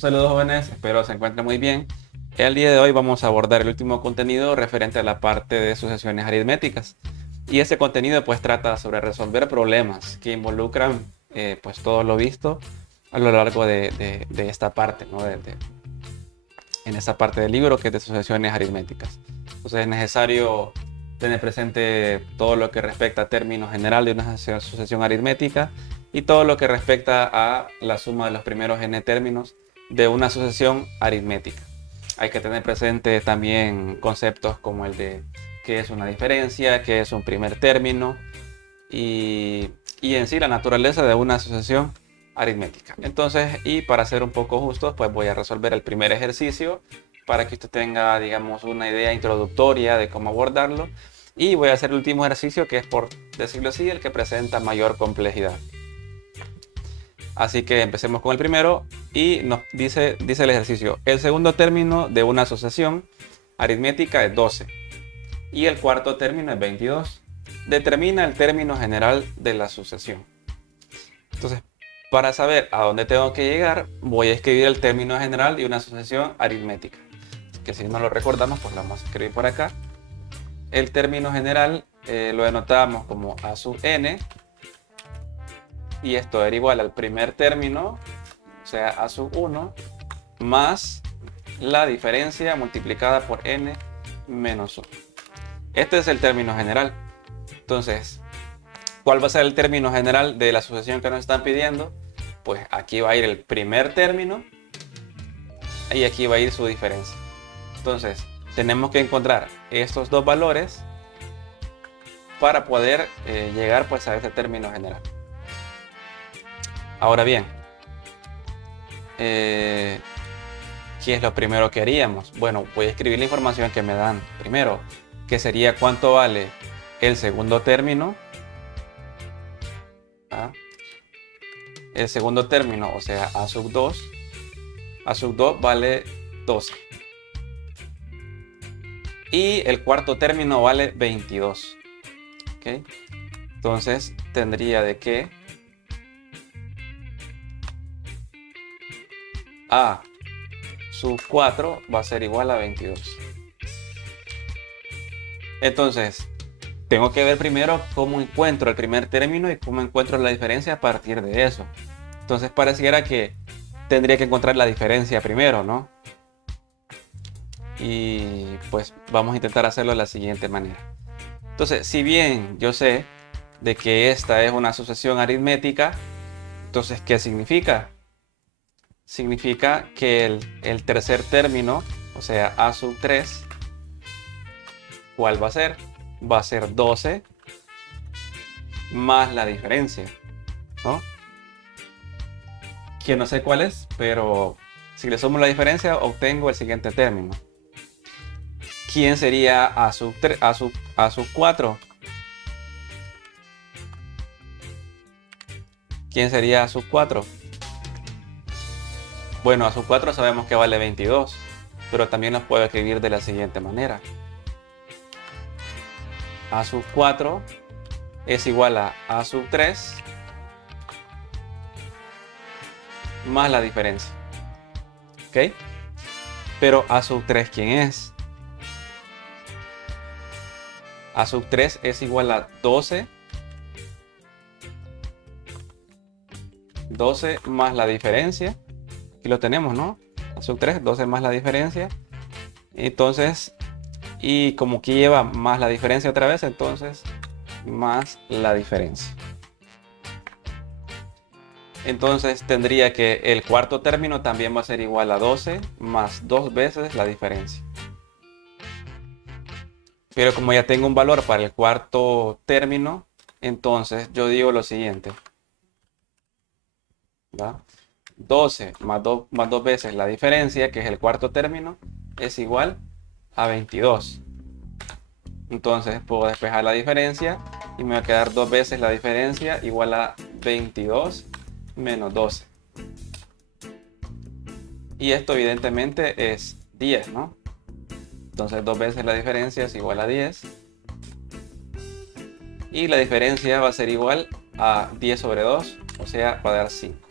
Saludos jóvenes, espero se encuentren muy bien. El día de hoy vamos a abordar el último contenido referente a la parte de sucesiones aritméticas. Y este contenido pues trata sobre resolver problemas que involucran pues todo lo visto a lo largo de esta parte, ¿no? En esta parte del libro que es de sucesiones aritméticas. Entonces es necesario tener presente todo lo que respecta a términos general de una sucesión aritmética y todo lo que respecta a la suma de los primeros n términos de una sucesión aritmética. Hay que tener presente también conceptos como el de qué es una diferencia, qué es un primer término y en sí la naturaleza de una sucesión aritmética. Entonces, y para ser un poco justos, pues voy a resolver el primer ejercicio para que usted tenga, digamos, una idea introductoria de cómo abordarlo. Y voy a hacer el último ejercicio, que es, por decirlo así, el que presenta mayor complejidad. Así que empecemos con el primero y nos dice el ejercicio: el segundo término de una sucesión aritmética es 12 y el cuarto término es 22. Determina el término general de la sucesión. Entonces, para saber a dónde tengo que llegar, voy a escribir el término general de una sucesión aritmética. Que si no lo recordamos, pues lo vamos a escribir por acá. El término general lo denotamos como a sub n. Y esto era igual al primer término, o sea, a sub 1, más la diferencia multiplicada por n menos 1. Este es el término general. Entonces, ¿cuál va a ser el término general de la sucesión que nos están pidiendo? Pues aquí va a ir el primer término y aquí va a ir su diferencia. Entonces, tenemos que encontrar estos dos valores para poder llegar pues a este término general. Ahora bien, ¿qué es lo primero que haríamos? Bueno, voy a escribir la información que me dan primero, que sería cuánto vale el segundo término. El segundo término, o sea, a sub 2. A sub 2 vale 12. Y el cuarto término vale 22. ¿Okay? Entonces tendría de que a sub 4 va a ser igual a 22. Entonces, tengo que ver primero cómo encuentro el primer término y cómo encuentro la diferencia a partir de eso. Entonces, pareciera que tendría que encontrar la diferencia primero, ¿no? Y pues vamos a intentar hacerlo de la siguiente manera. Entonces, si bien yo sé de que esta es una sucesión aritmética, entonces, ¿qué significa? Significa que el tercer término, o sea, a sub 3, ¿cuál va a ser? Va a ser 12 más la diferencia, ¿no? Que no sé cuál es, pero si le sumo la diferencia, obtengo el siguiente término. ¿Quién sería a sub 4? ¿Quién sería a sub 4? Bueno, a sub 4 sabemos que vale 22, pero también nos puedo escribir de la siguiente manera. A sub 4 es igual a sub 3 más la diferencia. ¿Ok? Pero a sub 3, ¿quién es? A sub 3 es igual a 12. 12 más la diferencia. Aquí lo tenemos, ¿no? A sub 3, 12 más la diferencia. Entonces, y como aquí lleva más la diferencia otra vez, entonces más la diferencia. Entonces tendría que el cuarto término también va a ser igual a 12 más 2 veces la diferencia. Pero como ya tengo un valor para el cuarto término, entonces yo digo lo siguiente. ¿Va? 12 más 2 veces la diferencia, que es el cuarto término, es igual a 22. Entonces puedo despejar la diferencia y me va a quedar 2 veces la diferencia igual a 22 menos 12. Y esto evidentemente es 10, ¿no? Entonces 2 veces la diferencia es igual a 10. Y la diferencia va a ser igual a 10 sobre 2, o sea, va a dar 5.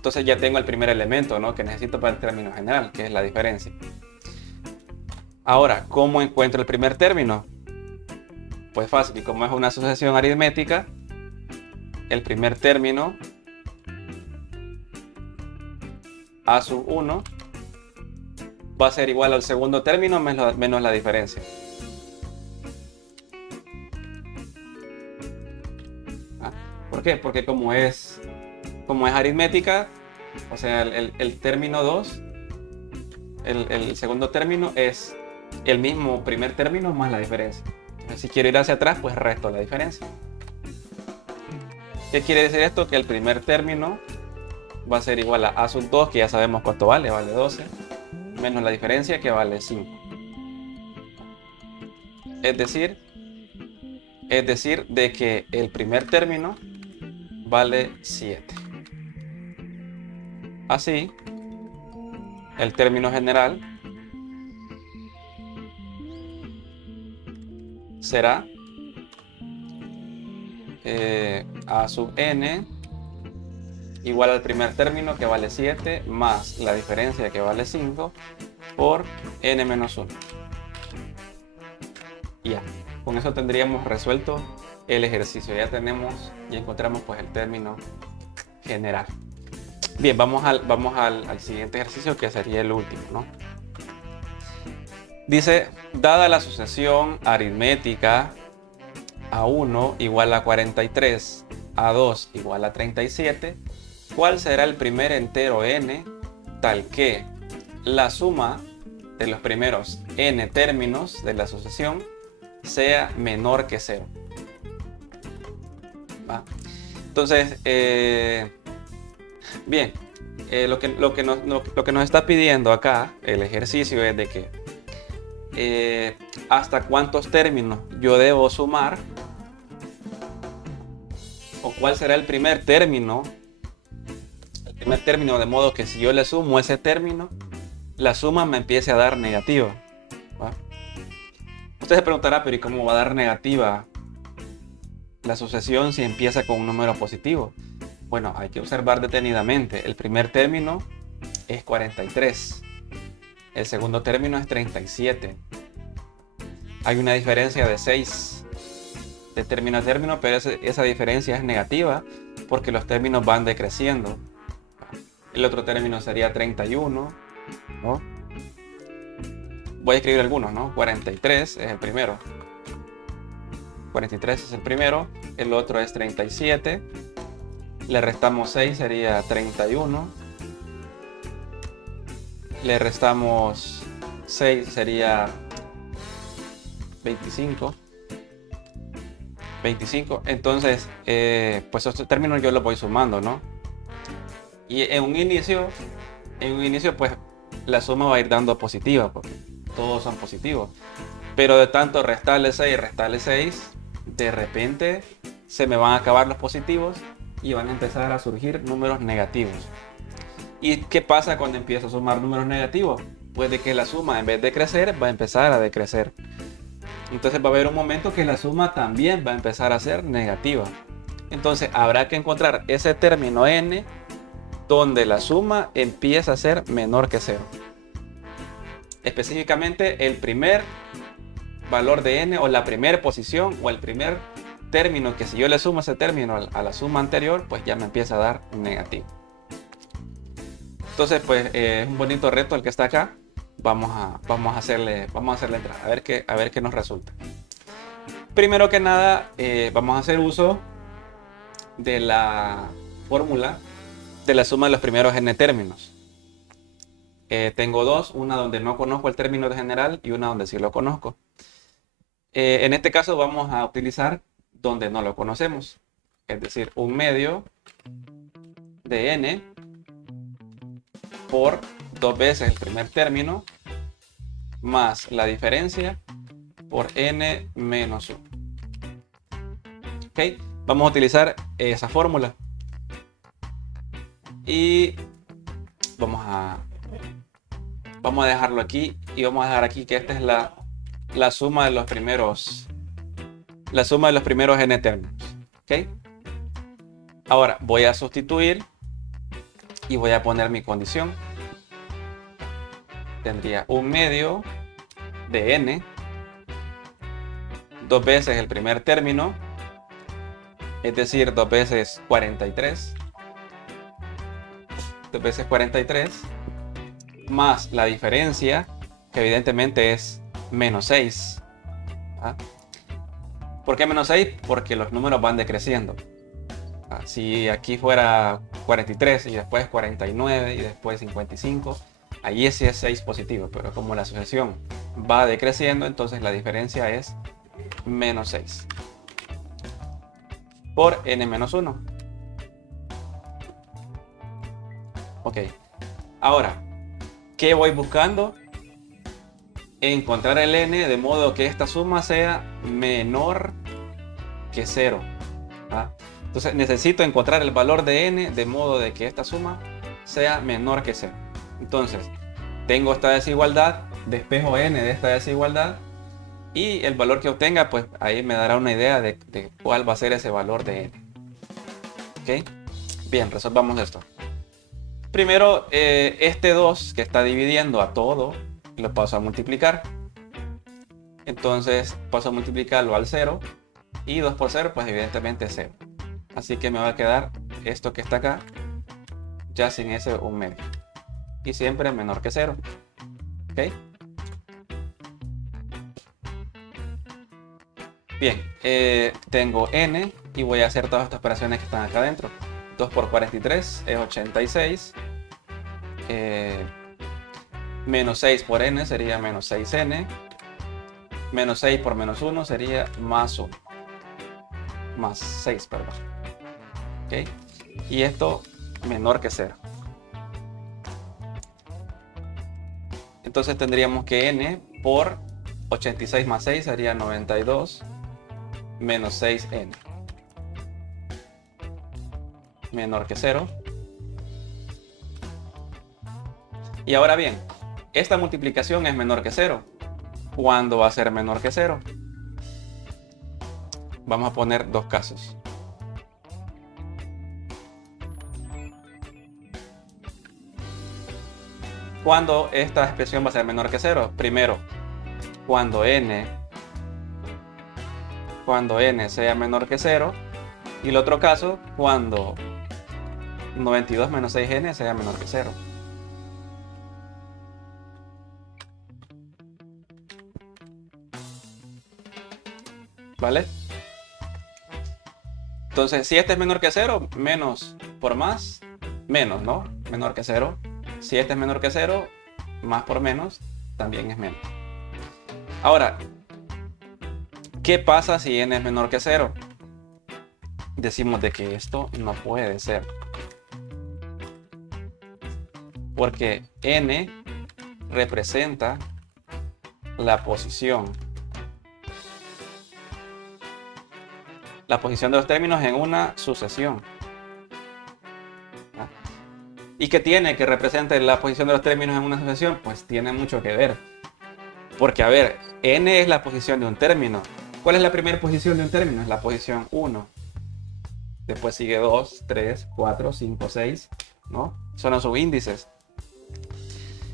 Entonces ya tengo el primer elemento, ¿no?, que necesito para el término general, que es la diferencia. Ahora, ¿cómo encuentro el primer término? Pues fácil, y como es una asociación aritmética, el primer término a sub 1 va a ser igual al segundo término menos la diferencia. ¿Por qué? Porque como es aritmética, o sea, el término 2, el segundo término es el mismo primer término más la diferencia. Entonces, si quiero ir hacia atrás, pues resto la diferencia. ¿Qué quiere decir esto? Que el primer término va a ser igual a sub 2, que ya sabemos cuánto vale 12, menos la diferencia, que vale 5. Es decir, de que el primer término vale 7. Así, el término general será a sub n igual al primer término, que vale 7, más la diferencia, que vale 5, por n menos 1. Ya, con eso tendríamos resuelto el ejercicio. Ya encontramos pues el término general. Bien, vamos al siguiente ejercicio, que sería el último, ¿no? Dice, dada la asociación aritmética A1 igual a 43, A2 igual a 37, ¿cuál será el primer entero n tal que la suma de los primeros n términos de la asociación sea menor que 0? ¿Va? Entonces, bien, lo que nos está pidiendo acá el ejercicio es de que hasta cuántos términos yo debo sumar, o cuál será el primer término, de modo que si yo le sumo ese término, la suma me empiece a dar negativa. ¿Va? Usted se preguntará, pero ¿y cómo va a dar negativa la asociación si empieza con un número positivo? Bueno, hay que observar detenidamente. El primer término es 43. El segundo término es 37. Hay una diferencia de 6 de término a término, pero esa diferencia es negativa porque los términos van decreciendo. El otro término sería 31, ¿no? Voy a escribir algunos, ¿no? 43 es el primero. 43 es el primero. El otro es 37. Le restamos 6, sería 31. Le restamos 6, sería 25. Entonces, pues estos términos yo los voy sumando, ¿no? Y en un inicio, pues la suma va a ir dando positiva, porque todos son positivos. Pero de tanto restarle 6, de repente se me van a acabar los positivos y van a empezar a surgir números negativos. ¿Y qué pasa cuando empiezo a sumar números negativos? Pues de que la suma, en vez de crecer, va a empezar a decrecer. Entonces va a haber un momento que la suma también va a empezar a ser negativa. Entonces habrá que encontrar ese término n donde la suma empieza a ser menor que 0. Específicamente el primer valor de n, o la primera posición, o el primer término, que si yo le sumo ese término a la suma anterior, pues ya me empieza a dar negativo. Entonces, pues es un bonito reto el que está acá. Vamos a hacerle entrada, a ver qué nos resulta. Primero que nada, vamos a hacer uso de la fórmula de la suma de los primeros n términos. Tengo dos, una donde no conozco el término general y una donde sí lo conozco. En este caso vamos a utilizar donde no lo conocemos, es decir, un medio de n por 2 veces el primer término más la diferencia por n menos 1. ¿Ok? Vamos a utilizar esa fórmula y vamos a dejarlo aquí, y vamos a dejar aquí que esta es la suma de los primeros n términos. ¿Ok? Ahora voy a sustituir y voy a poner mi condición. Tendría 1/2 de n, 2 veces el primer término, es decir, 2 veces 43, 2 veces 43, más la diferencia, que evidentemente es menos 6. ¿Ah? ¿Por qué menos 6? Porque los números van decreciendo. ¿Ah? Si aquí fuera 43 y después 49 y después 55, allí sí es 6 positivo, pero como la asociación va decreciendo, entonces la diferencia es menos 6 por n menos 1. Ok, ahora, ¿qué voy buscando? Encontrar el n de modo que esta suma sea menor que 0. ¿Ah? Entonces necesito encontrar el valor de n de modo de que esta suma sea menor que 0. Entonces, tengo esta desigualdad, despejo n de esta desigualdad y el valor que obtenga, pues ahí me dará una idea de cuál va a ser ese valor de n. ¿Ok? Bien, resolvamos esto. Primero, este 2 que está dividiendo a todo, lo paso a multiplicar. Entonces paso a multiplicarlo al 0 y 2 por 0, pues evidentemente es 0. Así que me va a quedar esto que está acá, ya sin ese 1/2. Y siempre menor que 0. ¿Ok? Bien, tengo n y voy a hacer todas estas operaciones que están acá adentro. 2 por 43 es 86. Menos 6 por n sería menos 6n. Menos 6 por menos 1 sería más 1. Más 6, perdón. ¿Ok? Y esto menor que 0. Entonces tendríamos que n por 86 más 6 sería 92 menos 6n. Menor que 0. Y ahora bien, esta multiplicación es menor que 0. ¿Cuándo va a ser menor que 0? Vamos a poner dos casos. ¿Cuándo esta expresión va a ser menor que 0? Primero, cuando n sea menor que 0. Y el otro caso, cuando 92 menos 6n sea menor que 0. ¿Vale? Entonces, si este es menor que 0, menos por más, menos, ¿no? Menor que 0. Si este es menor que 0, más por menos, también es menos. Ahora, ¿qué pasa si n es menor que 0? Decimos de que esto no puede ser. Porque n representa la posición. La posición de los términos en una sucesión. ¿Ah? ¿Y qué tiene que represente la posición de los términos en una sucesión? Pues tiene mucho que ver. Porque, a ver, n es la posición de un término. ¿Cuál es la primera posición de un término? Es la posición 1. Después sigue 2, 3, 4, 5, 6, ¿no? Son los subíndices.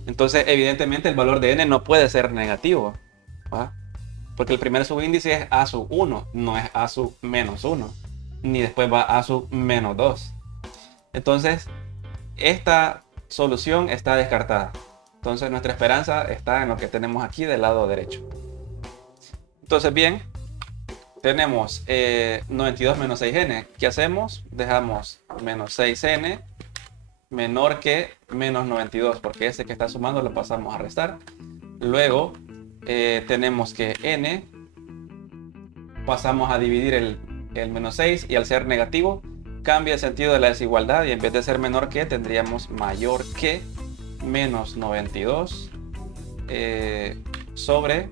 Entonces, evidentemente, el valor de n no puede ser negativo. ¿Va? Porque el primer subíndice es a sub 1, no es a sub menos 1. Ni después va a sub menos 2. Entonces, esta solución está descartada. Entonces, nuestra esperanza está en lo que tenemos aquí del lado derecho. Entonces, bien, tenemos 92 menos 6n. ¿Qué hacemos? Dejamos menos 6n menor que menos 92, porque ese que está sumando lo pasamos a restar. Luego tenemos que n pasamos a dividir el menos 6 y al ser negativo cambia el sentido de la desigualdad y en vez de ser menor que tendríamos mayor que menos 92 sobre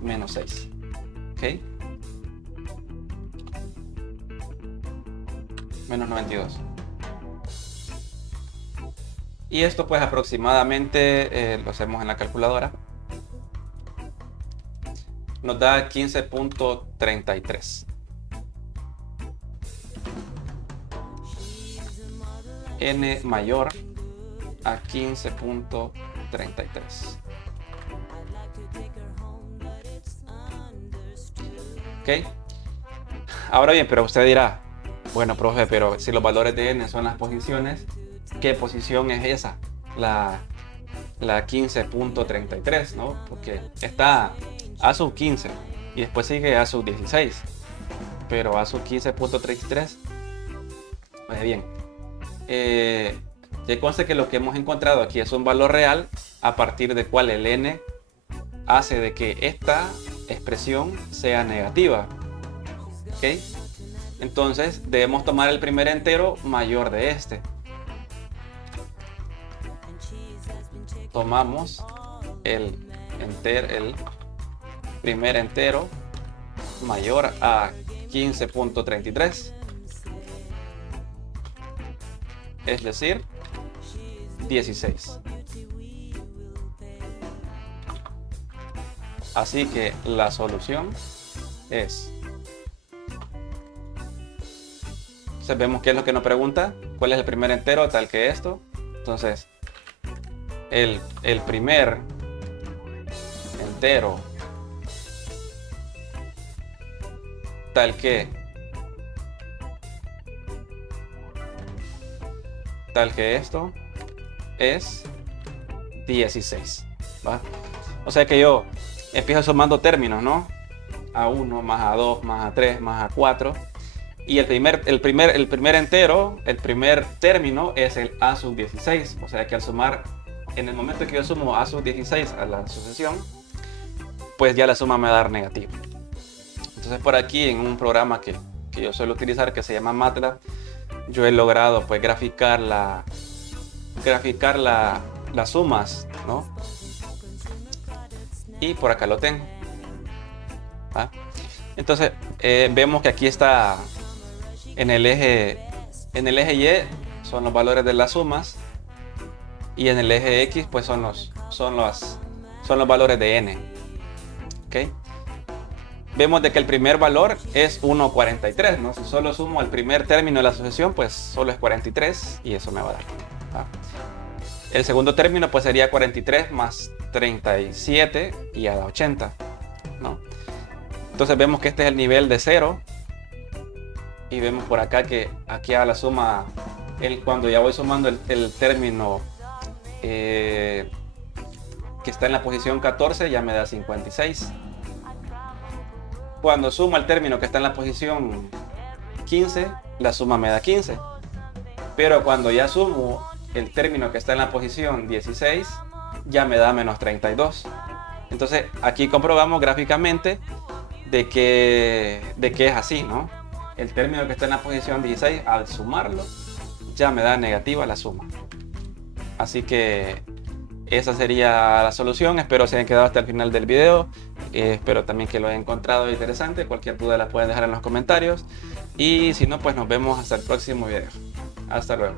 menos 6. ¿Ok? Menos 92. Y esto pues aproximadamente lo hacemos en la calculadora. Nos da 15.33. n mayor a 15.33. ¿Ok? Ahora bien, pero usted dirá, bueno, profe, pero si los valores de n son las posiciones, ¿qué posición es esa? La 15.33, ¿no? Porque está a sub 15 y después sigue a sub 16, pero a sub 15.33. Pues bien, ya conste que lo que hemos encontrado aquí es un valor real a partir del cual el n hace de que esta expresión sea negativa. ¿Ok? Entonces debemos tomar el primer entero mayor de este. Tomamos el primer entero mayor a 15.33, es decir, 16. Así que la solución es... Entonces vemos qué es lo que nos pregunta, cuál es el primer entero tal que esto. Entonces el primer entero tal que esto es 16, ¿va? O sea que yo empiezo sumando términos, ¿no? A1 más A2 más A3 más A4, y el primer entero, el primer término es el A sub 16. O sea que al sumar, en el momento que yo sumo A sub 16 a la sucesión, pues ya la suma me va a dar negativo. Entonces por aquí en un programa que yo suelo utilizar, que se llama MATLAB, yo he logrado pues graficar las sumas, ¿no? Y por acá lo tengo. ¿Va? Entonces vemos que aquí está en el eje Y son los valores de las sumas, y en el eje X pues son los valores de n. ¿Okay? Vemos de que el primer valor es 1,43, ¿no? Si solo sumo el primer término de la sucesión, pues solo es 43 y eso me va a dar, ¿va? El segundo término pues sería 43 más 37 y ya da 80, ¿no? Entonces vemos que este es el nivel de 0, y vemos por acá que aquí a la suma, cuando ya voy sumando el término que está en la posición 14, ya me da 56. Cuando sumo el término que está en la posición 15, la suma me da 15. Pero cuando ya sumo el término que está en la posición 16, ya me da menos 32. Entonces aquí comprobamos gráficamente de que es así, ¿no? El término que está en la posición 16, al sumarlo, ya me da negativa la suma. Así que esa sería la solución. Espero se hayan quedado hasta el final del video. Espero también que lo hayan encontrado interesante. Cualquier duda la pueden dejar en los comentarios. Y si no, pues nos vemos hasta el próximo video. Hasta luego.